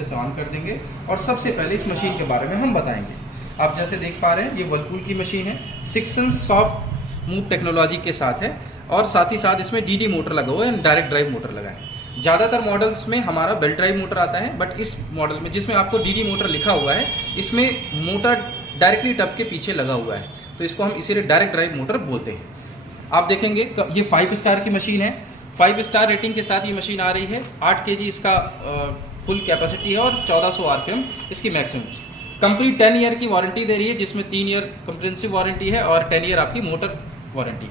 पीछे से ऑन कर देंगे और सबसे पहले इस मशीन के बारे में हम बताएंगे। आप जैसे देख पा रहे हैं ये वर्लपूल की मशीन है, 6 सेंस सॉफ्ट मूव टेक्नोलॉजी के साथ है और साथ ही साथ इसमें डीडी मोटर लगा हुआ है, डायरेक्ट ड्राइव मोटर लगा है। ज़्यादातर मॉडल्स में हमारा बेल्ट ड्राइव मोटर आता है, बट इस मॉडल में जिसमें आपको डीडी मोटर लिखा हुआ है इसमें मोटर डायरेक्टली टब के पीछे लगा हुआ है, तो इसको हम इसीलिए डायरेक्ट ड्राइव मोटर बोलते हैं। आप देखेंगे ये 5 स्टार की मशीन है, 5 स्टार रेटिंग के साथ ये मशीन आ रही है। 8 kg इसका फुल कैपेसिटी है और 1400 RPM इसकी मैक्सिमम। कंपनी 10 ईयर की वारंटी दे रही है, जिसमें 3 ईयर कंप्रेहेंसिव वारंटी है और 10 ईयर आपकी मोटर वारंटी।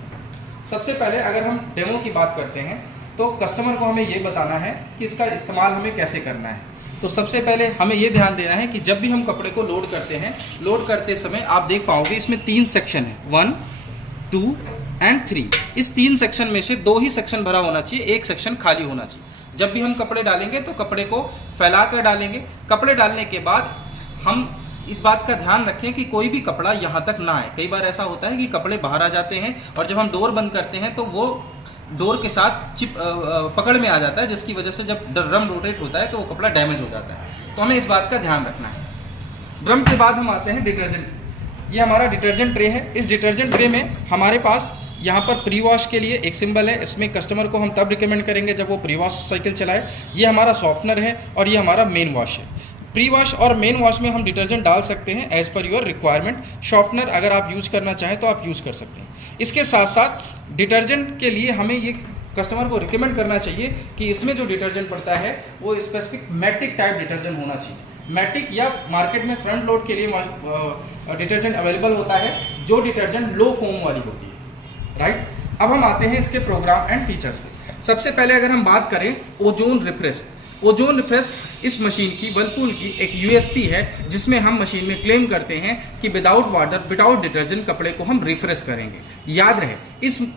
सबसे पहले अगर हम डेमो की बात करते हैं तो कस्टमर को हमें ये बताना है कि इसका इस्तेमाल हमें कैसे करना है। तो सबसे पहले हमें ये ध्यान देना है कि जब भी हम कपड़े को लोड करते हैं, लोड करते समय आप देख पाओगे इसमें 3 सेक्शन है, 1, 2 एंड 3। इस 3 सेक्शन में से 2 ही सेक्शन भरा होना चाहिए, 1 सेक्शन खाली होना चाहिए। जब भी हम कपड़े डालेंगे तो कपड़े को फैला कर डालेंगे। कपड़े डालने के बाद हम इस बात का ध्यान रखें कि कोई भी कपड़ा यहाँ तक ना आए। कई बार ऐसा होता है कि कपड़े बाहर आ जाते हैं और जब हम डोर बंद करते हैं तो वो डोर के साथ पकड़ में आ जाता है, जिसकी वजह से जब ड्रम रोटेट होता है तो वो कपड़ा डैमेज हो जाता है। तो हमें इस बात का ध्यान रखना है। ड्रम के बाद हम आते हैं डिटर्जेंट। ये हमारा डिटर्जेंट ट्रे है। इस डिटर्जेंट ट्रे में हमारे पास यहाँ पर प्री वॉश के लिए एक सिंबल है। इसमें कस्टमर को हम तब रिकमेंड करेंगे जब वो प्री वॉश साइकिल चलाए। ये हमारा सॉफ्टनर है और ये हमारा मेन वॉश है। प्री वॉश और मेन वॉश में हम डिटर्जेंट डाल सकते हैं as per your requirement. Sharpener अगर आप यूज करना चाहें तो आप यूज कर सकते हैं। इसके साथ साथ डिटर्जेंट के लिए हमें ये कस्टमर को रिकमेंड करना चाहिए कि इसमें जो डिटर्जेंट पड़ता है वो स्पेसिफिक मैटिक टाइप डिटर्जेंट होना चाहिए। मैटिक या मार्केट में फ्रंट लोड के लिए डिटर्जेंट अवेलेबल होता है, जो डिटर्जेंट लो फोम वाली होती है, राइट। अब हम आते हैं इसके प्रोग्राम एंड फीचर्स पे। सबसे पहले अगर हम बात करें ओजोन रिफ्रेश। ओजोन रिफ्रेश इस मशीन की, वर्लपूल की एक यूएसपी है, जिसमें हम मशीन में क्लेम करते हैं कि विदाउट वाटर विदाउट डिटर्जेंट कपड़े को हम रिफ्रेश करेंगे। याद रहे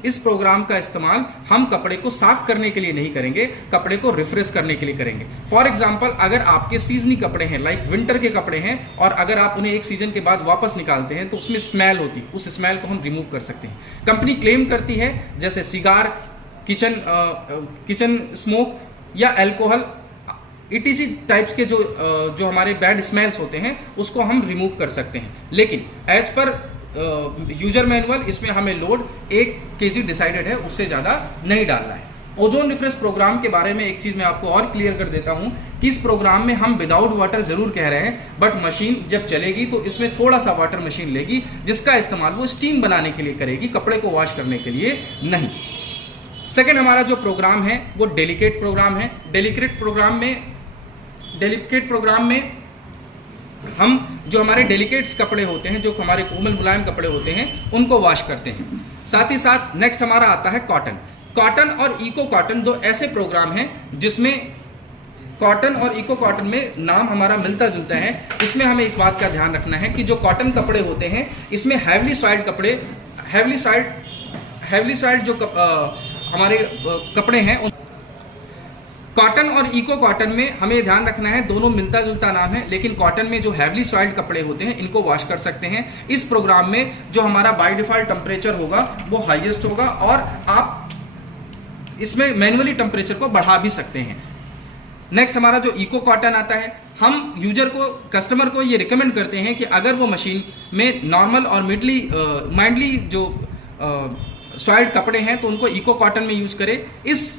इस प्रोग्राम का इस्तेमाल हम कपड़े को साफ करने के लिए नहीं करेंगे, कपड़े को रिफ्रेश करने के लिए करेंगे। फॉर एग्जाम्पल अगर आपके सीजनी कपड़े हैं, लाइक विंटर के कपड़े हैं, और अगर आप उन्हें एक सीजन के बाद वापस निकालते हैं तो उसमें स्मेल होती है, उस स्मेल को हम रिमूव कर सकते हैं। कंपनी क्लेम करती है जैसे सिगार, किचन स्मोक या एल्कोहल, ETC टाइप्स के जो हमारे बैड स्मेल्स होते हैं उसको हम रिमूव कर सकते हैं। लेकिन एज पर यूजर मैनुअल इसमें हमें लोड 1 kg डिसाइडेड है, उससे ज़्यादा नहीं डालना है। ओजोन रिफ्रेश प्रोग्राम के बारे में एक चीज़ मैं आपको और क्लियर कर देता हूं कि इस प्रोग्राम में हम विदाउट वाटर जरूर कह रहे हैं, बट मशीन जब चलेगी तो इसमें थोड़ा सा वाटर मशीन लेगी, जिसका इस्तेमाल वो स्टीम बनाने के लिए करेगी, कपड़े को वॉश करने के लिए नहीं। सेकेंड हमारा जो प्रोग्राम है वो डेलिकेट प्रोग्राम है। डेलिकेट प्रोग्राम में हम जो हमारे डेलिकेट्स कपड़े होते हैं, जो हमारे कोमल मुलायम कपड़े होते हैं, उनको वॉश करते हैं। साथ ही साथ नेक्स्ट हमारा आता है कॉटन। कॉटन और इको कॉटन 2 ऐसे प्रोग्राम हैं जिसमें कॉटन और इको कॉटन में नाम हमारा मिलता जुलता है। इसमें हमें इस बात का ध्यान रखना है कि जो कॉटन कपड़े होते हैं इसमें हैवली सॉइल्ड कपड़े, हैवली सॉइल्ड जो हमारे कपड़े हैं, कॉटन और इको कॉटन में हमें ध्यान रखना है, दोनों मिलता जुलता नाम है, लेकिन कॉटन में जो हैवली सॉइल्ड कपड़े होते हैं इनको वॉश कर सकते हैं। इस प्रोग्राम में जो हमारा बाय डिफॉल्ट टेम्परेचर होगा वो हाईएस्ट होगा और आप इसमें मैन्युअली टेम्परेचर को बढ़ा भी सकते हैं। नेक्स्ट हमारा जो इको कॉटन आता है, हम यूजर को, कस्टमर को ये रिकमेंड करते हैं कि अगर वो मशीन में नॉर्मल और माइंडली जो सॉइल्ड कपड़े हैं तो उनको इको कॉटन में यूज करें। इस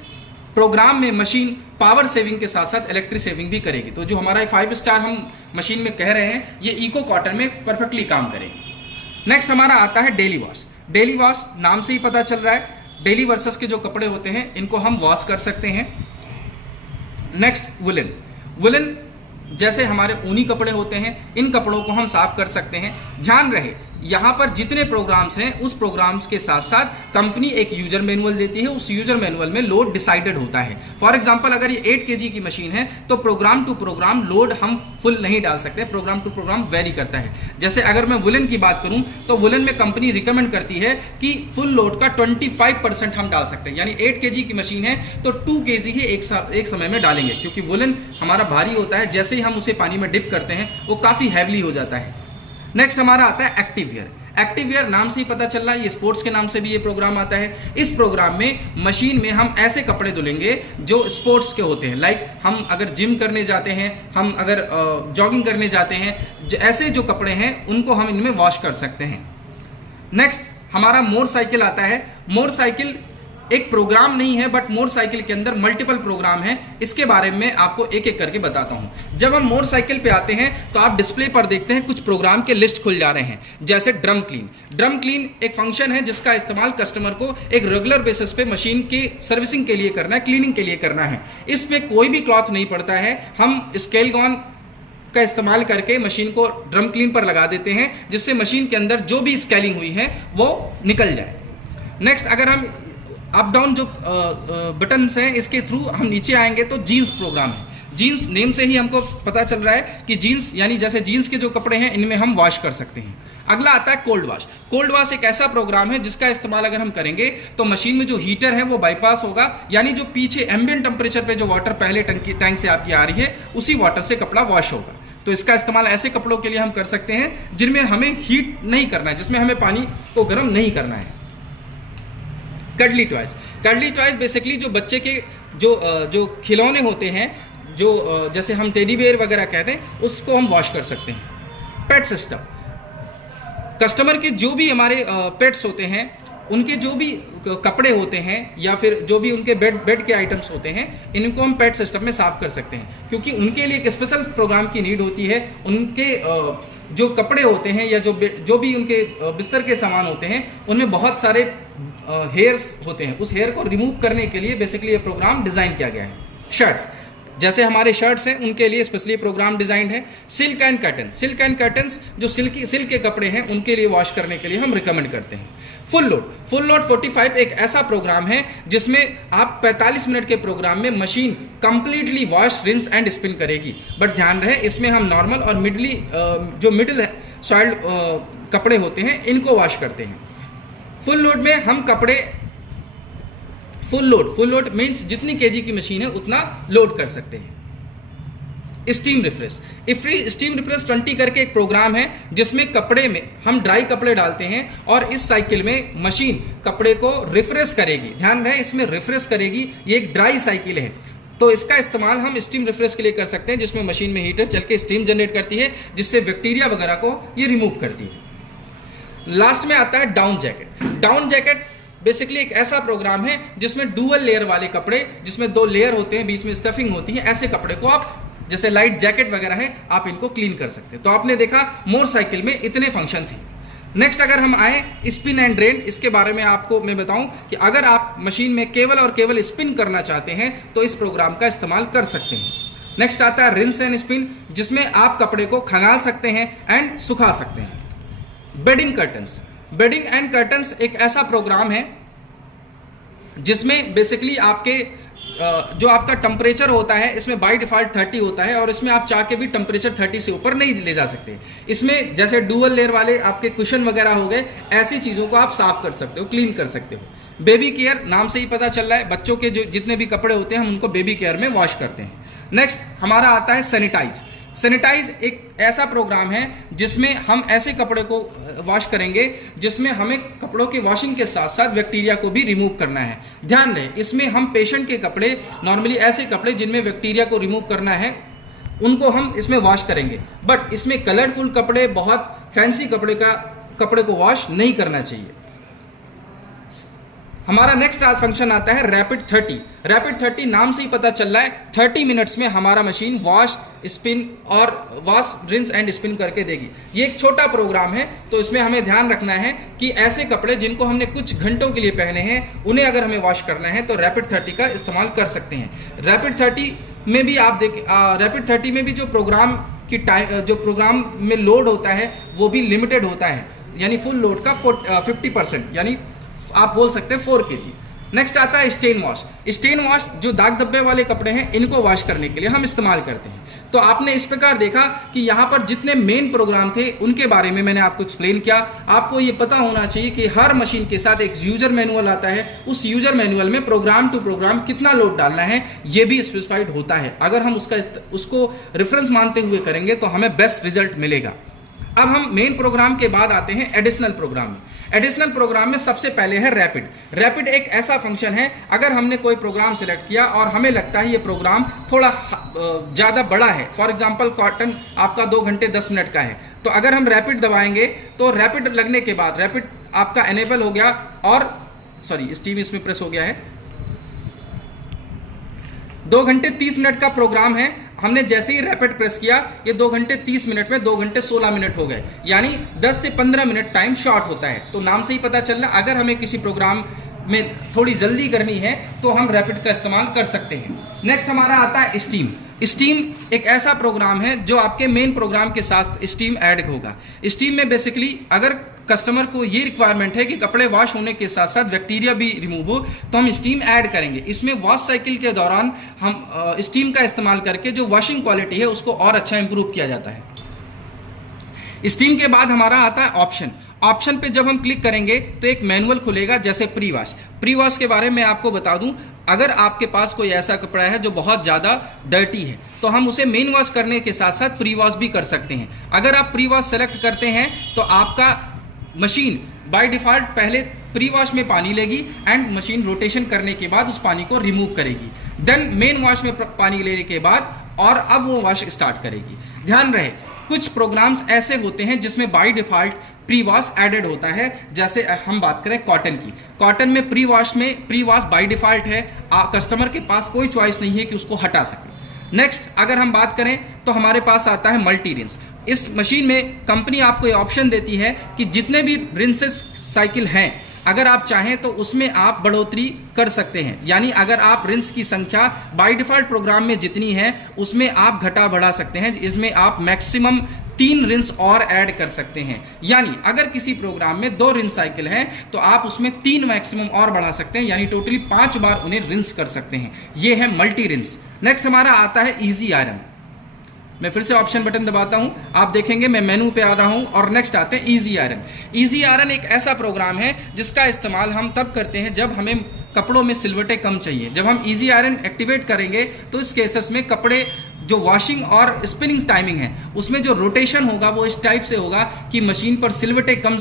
प्रोग्राम में मशीन पावर सेविंग के साथ साथ इलेक्ट्रिक सेविंग भी करेगी। तो जो हमारा 5 स्टार हम मशीन में कह रहे हैं ये इको कॉटन में परफेक्टली काम करेगी। नेक्स्ट हमारा आता है डेली वॉश। डेली वॉश नाम से ही पता चल रहा है, डेली वर्सेस के जो कपड़े होते हैं इनको हम वॉश कर सकते हैं। नेक्स्ट वुलन जैसे हमारे ऊनी कपड़े होते हैं, इन कपड़ों को हम साफ कर सकते हैं। ध्यान रहे यहाँ पर जितने प्रोग्राम्स हैं उस प्रोग्राम्स के साथ साथ कंपनी एक यूजर मैनुअल देती है, उस यूजर मैनुअल में लोड डिसाइडेड होता है। फॉर एग्जांपल अगर ये 8 kg की मशीन है तो प्रोग्राम टू प्रोग्राम लोड हम फुल नहीं डाल सकते, प्रोग्राम टू प्रोग्राम वेरी करता है। जैसे अगर मैं वुलन की बात करूं तो वुलन में कंपनी रिकमेंड करती है कि फुल लोड का 25% हम डाल सकते हैं, यानी 8 kg की मशीन है तो 2 kg ही एक समय में डालेंगे, क्योंकि वुलन हमारा भारी होता है, जैसे ही हम उसे पानी में डिप करते हैं वो काफी हैवली हो जाता है। नेक्स्ट हमारा आता है एक्टिव वियर। एक्टिववेयर नाम से ही पता चल रहा है, ये स्पोर्ट्स के नाम से भी ये प्रोग्राम आता है। इस प्रोग्राम में मशीन में हम ऐसे कपड़े धुलेंगे जो स्पोर्ट्स के होते हैं, लाइक हम अगर जिम करने जाते हैं, हम अगर जॉगिंग करने जाते हैं, ऐसे जो कपड़े हैं उनको हम इनमें वॉश कर सकते हैं। नेक्स्ट हमारा मोटरसाइकिल आता है। मोटरसाइकिल एक प्रोग्राम नहीं है, बट मोटरसाइकिल के अंदर मल्टीपल प्रोग्राम है। इसके बारे में आपको एक एक करके बताता हूं। जब हम मोटरसाइकिल पे आते हैं तो आप डिस्प्ले पर देखते हैं कुछ प्रोग्राम के लिस्ट खुल जा रहे हैं, जैसे ड्रम क्लीन। ड्रम क्लीन एक फंक्शन है जिसका इस्तेमाल कस्टमर को एक रेगुलर बेसिस पे मशीन की सर्विसिंग के लिए करना है, क्लीनिंग के लिए करना है। इसमें कोई भी क्लॉथ नहीं पड़ता है, हम स्केल गन का इस्तेमाल करके मशीन को ड्रम क्लीन पर लगा देते हैं, जिससे मशीन के अंदर जो भी स्केलिंग हुई है वो निकल जाए। नेक्स्ट अगर हम अप डाउन जो बटन्स हैं इसके थ्रू हम नीचे आएंगे तो जीन्स प्रोग्राम है। जीन्स नेम से ही हमको पता चल रहा है कि जीन्स यानी जैसे जीन्स के जो कपड़े हैं इनमें हम वॉश कर सकते हैं। अगला आता है कोल्ड वॉश। कोल्ड वॉश एक ऐसा प्रोग्राम है जिसका इस्तेमाल अगर हम करेंगे तो मशीन में जो हीटर है वो बाईपास होगा, यानी जो पीछे एम्बिएंट टेम्परेचर पे जो वाटर पहले टैंक से आपकी आ रही है उसी वाटर से कपड़ा वॉश होगा। तो इसका इस्तेमाल ऐसे कपड़ों के लिए हम कर सकते हैं जिनमें हमें हीट नहीं करना है, जिसमें हमें पानी को गर्म नहीं करना है। कडली टॉयज। कडली टॉयज बेसिकली जो बच्चे के जो खिलौने होते हैं, जो जैसे हम टेडी बेयर वगैरह कहते हैं, उसको हम वॉश कर सकते हैं। पेट सिस्टम, कस्टमर के जो भी हमारे पेट्स होते हैं उनके जो भी कपड़े होते हैं या फिर जो भी उनके बेड के आइटम्स होते हैं, इनको हम पेट सिस्टम में साफ कर सकते हैं, क्योंकि उनके लिए एक स्पेशल प्रोग्राम की नीड होती है। उनके जो कपड़े होते हैं या जो भी उनके बिस्तर के सामान होते हैं उनमें बहुत सारे हेयर्स होते हैं, उस हेयर को रिमूव करने के लिए बेसिकली ये प्रोग्राम डिजाइन किया गया है। शर्ट्स, जैसे हमारे शर्ट्स हैं उनके लिए स्पेशली प्रोग्राम डिजाइन है। Silk and curtain, silk and curtains जो सिल्क के कपड़े हैं उनके लिए वॉश करने के लिए हम रिकमेंड करते हैं। फुल लोड 45 एक ऐसा प्रोग्राम है जिसमें आप 45 मिनट के प्रोग्राम में machine completely wash, rinse and spin करेगी। बट ध्यान रहे इसमें हम नॉर्मल और मिडिल सॉइल्ड कपड़े होते हैं इनको वॉश करते हैं। फुल लोड में हम कपड़े फुल लोड मीन्स जितनी केजी की मशीन है उतना लोड कर सकते हैं। स्टीम रिफ्रेश, स्टीम रिफ्रेश 20 करके एक प्रोग्राम है जिसमें कपड़े में हम ड्राई कपड़े डालते हैं और इस साइकिल में मशीन कपड़े को रिफ्रेश करेगी। ध्यान रहे इसमें रिफ्रेश करेगी, ये एक ड्राई साइकिल है, तो इसका इस्तेमाल हम स्टीम रिफ्रेश के लिए कर सकते हैं, जिसमें मशीन में हीटर चल के स्टीम जनरेट करती है जिससे बैक्टीरिया वगैरह को ये रिमूव करती है। लास्ट में आता है down jacket. Down jacket basically एक ऐसा प्रोग्राम है जिसमें डुअल लेयर वाले कपड़े, जिसमें 2 लेयर होते हैं, बीच में स्टफिंग होती है, ऐसे कपड़े को आप जैसे लाइट जैकेट वगैरह है आप इनको क्लीन कर सकते हैं। तो आपने देखा मोटरसाइकिल में इतने फंक्शन थे। नेक्स्ट अगर हम आए स्पिन एंड ड्रेन, इसके बारे में आपको मैं बताऊं कि अगर आप मशीन में केवल और केवल स्पिन करना चाहते हैं तो इस प्रोग्राम का इस्तेमाल कर सकते हैं। नेक्स्ट आता है रिंस एंड स्पिन, जिसमें आप कपड़े को खंगाल सकते हैं एंड सुखा सकते हैं। Bedding curtains, bedding and curtains एक ऐसा प्रोग्राम है जिसमें बेसिकली आपके जो आपका टेम्परेचर होता है इसमें बाय डिफॉल्ट 30 होता है और इसमें आप चाह के भी टेम्परेचर 30 से ऊपर नहीं ले जा सकते। इसमें जैसे डुअल लेयर वाले आपके कुशन वगैरह हो गए, ऐसी चीज़ों को आप साफ कर सकते हो, क्लीन कर सकते हो। बेबी केयर, नाम से ही पता चल रहा है बच्चों के जो जितने भी कपड़े होते हैं हम उनको बेबी केयर में वॉश करते हैं। नेक्स्ट हमारा आता है सैनिटाइज। सैनिटाइज एक ऐसा प्रोग्राम है जिसमें हम ऐसे कपड़े को वॉश करेंगे जिसमें हमें कपड़ों के वॉशिंग के साथ साथ बैक्टीरिया को भी रिमूव करना है। ध्यान रहे इसमें हम पेशेंट के कपड़े, नॉर्मली ऐसे कपड़े जिनमें बैक्टीरिया को रिमूव करना है उनको हम इसमें वॉश करेंगे, बट इसमें कलरफुल कपड़े, बहुत फैंसी कपड़े को वॉश नहीं करना चाहिए। हमारा नेक्स्ट फंक्शन आता है रैपिड 30। रैपिड 30 नाम से ही पता चल रहा है 30 मिनट्स में हमारा मशीन वॉश, स्पिन और वॉश, रिंस एंड स्पिन करके देगी। ये एक छोटा प्रोग्राम है, तो इसमें हमें ध्यान रखना है कि ऐसे कपड़े जिनको हमने कुछ घंटों के लिए पहने हैं उन्हें अगर हमें वॉश करना है तो रैपिड 30 का इस्तेमाल कर सकते हैं। रैपिड 30 में भी आप रैपिड 30 में भी जो प्रोग्राम की जो प्रोग्राम में लोड होता है वो भी लिमिटेड होता है, यानी फुल लोड का 50%, यानी आप बोल सकते हैं 4 kg। नेक्स्ट आता है स्टेन वॉश। स्टेन वॉश जो दाग धब्बे वाले कपड़े हैं इनको वॉश करने के लिए हम इस्तेमाल करते हैं। तो आपने इस प्रकार देखा कि यहाँ पर जितने मेन प्रोग्राम थे उनके बारे में मैंने आपको एक्सप्लेन किया। आपको ये पता होना चाहिए कि हर मशीन के साथ एक यूजर मैनुअल आता है, उस यूजर मैनुअल में प्रोग्राम टू प्रोग्राम कितना लोड डालना है ये भी स्पेसिफाइड होता है। अगर हम उसको रेफरेंस मानते हुए करेंगे तो हमें बेस्ट रिजल्ट मिलेगा। अब हम मेन प्रोग्राम के बाद आते हैं एडिशनल प्रोग्राम में। एडिशनल प्रोग्राम में सबसे पहले है रैपिड। रैपिड एक ऐसा फंक्शन है, अगर हमने कोई प्रोग्राम सिलेक्ट किया और हमें लगता है ये प्रोग्राम थोड़ा ज़्यादा बड़ा है, फॉर एग्जांपल कॉटन आपका 2 घंटे 10 मिनट का है, तो अगर हम रैपिड दबाएंगे तो रैपिड लगने के बाद रैपिड आपका एनेबल हो गया और स्टीम इसमें प्रेस हो गया है। 2 घंटे 30 मिनट का प्रोग्राम है, हमने जैसे ही रैपिड प्रेस किया ये 2 घंटे 30 मिनट में 2 घंटे 16 मिनट हो गए, यानी 10 से 15 मिनट टाइम शॉर्ट होता है। तो नाम से ही पता चल रहा, अगर हमें किसी प्रोग्राम में थोड़ी जल्दी करनी है तो हम रैपिड का इस्तेमाल कर सकते हैं। नेक्स्ट हमारा आता है स्टीम। स्टीम एक ऐसा प्रोग्राम है जो आपके मेन प्रोग्राम के साथ स्टीम ऐड होगा। स्टीम में बेसिकली अगर कस्टमर को ये रिक्वायरमेंट है कि कपड़े वॉश होने के साथ साथ बैक्टीरिया भी रिमूव हो, तो हम स्टीम ऐड करेंगे। इसमें वॉश साइकिल के दौरान हम स्टीम का इस्तेमाल करके जो वॉशिंग क्वालिटी है उसको और अच्छा इंप्रूव किया जाता है। स्टीम के बाद हमारा आता है ऑप्शन। ऑप्शन पे जब हम क्लिक करेंगे तो एक मैनुअल खुलेगा, जैसे प्री वॉश। प्री वॉश के बारे में आपको बता दूं, अगर आपके पास कोई ऐसा कपड़ा है जो बहुत ज़्यादा डर्टी है तो हम उसे मेन वॉश करने के साथ साथ प्री वॉश भी कर सकते हैं। अगर आप प्री वॉश सेलेक्ट करते हैं तो आपका मशीन बाय डिफॉल्ट पहले प्री वॉश में पानी लेगी एंड मशीन रोटेशन करने के बाद उस पानी को रिमूव करेगी, देन मेन वॉश में पानी लेने के बाद और अब वो वॉश स्टार्ट करेगी। ध्यान रहे, कुछ प्रोग्राम्स ऐसे होते हैं जिसमें by default pre wash added होता है। जैसे हम बात करें कॉटन की, कॉटन में प्री वॉश बाय डिफॉल्ट है, कस्टमर के पास कोई चॉइस नहीं है कि उसको हटा सके। नेक्स्ट अगर हम बात करें तो हमारे पास आता है मल्टी रिंस। इस मशीन में कंपनी आपको ये ऑप्शन देती है कि जितने भी रिंसेस साइकिल हैं, अगर आप चाहें तो उसमें आप बढ़ोतरी कर सकते हैं। यानी अगर आप रिंस की संख्या बाय डिफॉल्ट प्रोग्राम में जितनी है उसमें आप घटा बढ़ा सकते हैं। इसमें आप मैक्सिमम 3 रिंस और ऐड कर सकते हैं। यानी अगर किसी प्रोग्राम में 2 रिंस साइकिल हैं तो आप उसमें 3 मैक्सिमम और बढ़ा सकते हैं, यानी टोटली 5 बार उन्हें रिंस कर सकते हैं। ये है मल्टी रिंस। नेक्स्ट हमारा आता है इजी आयरन। मैं फिर से ऑप्शन बटन दबाता हूं, आप देखेंगे मैं मेनू पे आ रहा हूं और नेक्स्ट आते हैं इजी आयरन। इजी आयरन एक ऐसा प्रोग्राम है जिसका इस्तेमाल हम तब करते हैं जब हमें कपड़ों में सिलवटें कम चाहिए। जब हम इजी आयरन एक्टिवेट करेंगे तो इस केसेस में कपड़े जो वॉशिंग और स्पिनिंग टाइमिंग है उसमें जो रोटेशन होगा वो इस टाइप से होगा कि मशीन पर सिलवटें कम,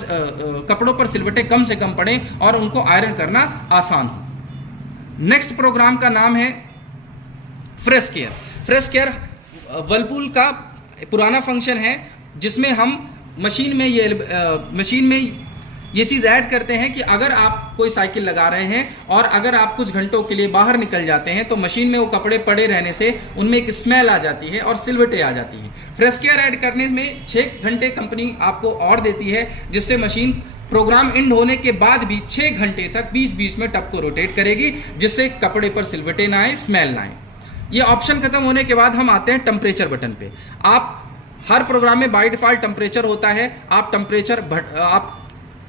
कपड़ों पर सिलवटें कम से कम पड़े और उनको आयरन करना आसान हो। नेक्स्ट प्रोग्राम का नाम है fresh care. Fresh care Whirlpool का पुराना फंक्शन है जिसमें हम मशीन में ये चीज़ ऐड करते हैं कि अगर आप कोई साइकिल लगा रहे हैं और अगर आप कुछ घंटों के लिए बाहर निकल जाते हैं तो मशीन में वो कपड़े पड़े रहने से उनमें एक स्मेल आ जाती है और सिलवटें आ जाती हैं। फ्रेश केयर ऐड करने में 6 घंटे कंपनी आपको और देती है, जिससे मशीन प्रोग्राम एंड होने के बाद भी 6 घंटे तक बीच बीच में टब को रोटेट करेगी, जिससे कपड़े पर सिलवटें ना आए, स्मेल ना आए। ये ऑप्शन खत्म होने के बाद हम आते हैं टेम्परेचर बटन पे। आप हर प्रोग्राम में बाय डिफॉल्ट टेम्परेचर होता है, आप टेम्परेचर आप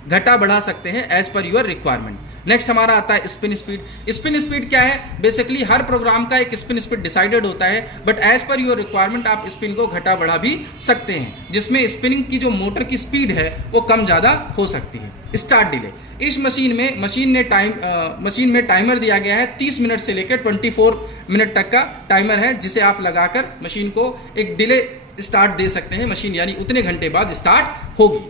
घटा बढ़ा सकते हैं as per your requirement. Next हमारा आता है स्पिन स्पीड। स्पिन स्पीड क्या है? बेसिकली हर प्रोग्राम का एक स्पिन स्पीड डिसाइडेड होता है, but as per your requirement आप स्पिन को घटा बढ़ा भी सकते हैं, जिसमें स्पिनिंग की जो मोटर की स्पीड है वो कम ज़्यादा हो सकती है। स्टार्ट डिले, इस मशीन में टाइमर दिया गया है 30 मिनट से लेकर 24 मिनट तक का टाइमर है, जिसे आप लगाकर मशीन को एक डिले स्टार्ट दे सकते हैं। मशीन यानी उतने घंटे बाद स्टार्ट होगी।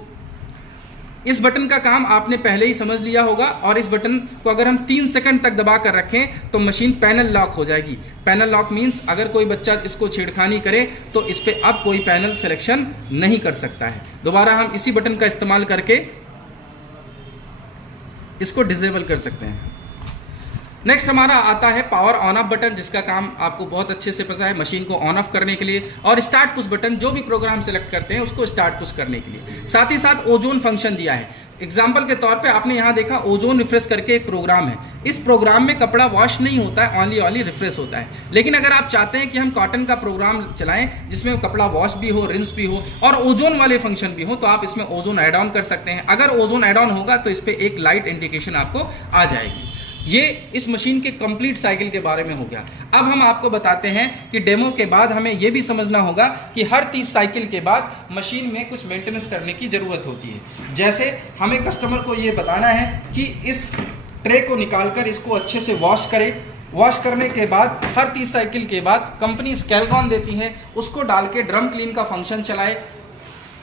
इस बटन का काम आपने पहले ही समझ लिया होगा, और इस बटन को अगर हम 3 सेकंड तक दबा कर रखें तो मशीन पैनल लॉक हो जाएगी। पैनल लॉक मींस अगर कोई बच्चा इसको छेड़खानी करे तो इस पे अब कोई पैनल सिलेक्शन नहीं कर सकता है। दोबारा हम इसी बटन का इस्तेमाल करके इसको डिसेबल कर सकते हैं। नेक्स्ट हमारा आता है पावर ऑन ऑफ बटन, जिसका काम आपको बहुत अच्छे से पता है, मशीन को ऑन ऑफ करने के लिए, और स्टार्ट पुश बटन, जो भी प्रोग्राम सेलेक्ट करते हैं उसको स्टार्ट पुश करने के लिए। साथ ही साथ ओजोन फंक्शन दिया है। एग्जाम्पल के तौर पे आपने यहाँ देखा ओजोन रिफ्रेश करके एक प्रोग्राम है। इस प्रोग्राम में कपड़ा वॉश नहीं होता है, ओनली रिफ्रेश होता है। लेकिन अगर आप चाहते हैं कि हम कॉटन का प्रोग्राम चलाएं जिसमें कपड़ा वॉश भी हो, रिंस भी हो और ओजोन वाले फंक्शन भी हो, तो आप इसमें ओजोन ऐड ऑन कर सकते हैं। अगर ओजोन ऐड ऑन होगा तो इस पर एक लाइट इंडिकेशन आपको आ जाएगी। ये इस मशीन के कंप्लीट साइकिल के बारे में हो गया। अब हम आपको बताते हैं कि डेमो के बाद हमें यह भी समझना होगा कि हर 30 साइकिल के बाद मशीन में कुछ मेंटेनेंस करने की ज़रूरत होती है। जैसे हमें कस्टमर को ये बताना है कि इस ट्रे को निकालकर इसको अच्छे से वॉश करें। वॉश करने के बाद हर 30 साइकिल के बाद कंपनी स्केलगॉन देती है, उसको डाल के ड्रम क्लीन का फंक्शन चलाए।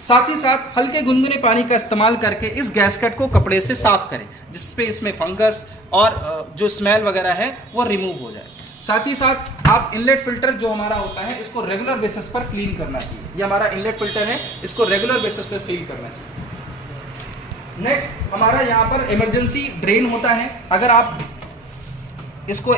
साथ ही साथ हल्के गुनगुने पानी का इस्तेमाल करके इस गैसकेट को कपड़े से साफ करें, जिसपे इसमें फंगस और जो स्मेल वगैरह है वो रिमूव हो जाए। साथ ही साथ आप इनलेट फिल्टर जो हमारा होता है इसको रेगुलर बेसिस पर क्लीन करना चाहिए। ये हमारा इनलेट फिल्टर है, इसको रेगुलर बेसिस पर क्लीन करना चाहिए। नेक्स्ट हमारा यहाँ पर इमरजेंसी ड्रेन होता है। अगर आप इसको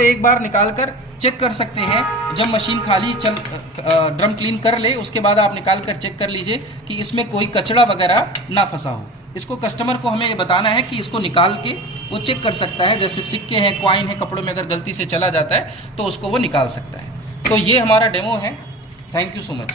एक बार निकाल कर चेक कर सकते हैं, जब मशीन खाली ड्रम क्लीन कर ले उसके बाद आप निकाल कर चेक कर लीजिए कि इसमें कोई कचरा वगैरह ना फंसा हो। इसको कस्टमर को हमें ये बताना है कि इसको निकाल के वो चेक कर सकता है, जैसे सिक्के हैं, कॉइन है, कपड़ों में अगर गलती से चला जाता है तो उसको वो निकाल सकता है। तो ये हमारा डेमो है। Thank you so much.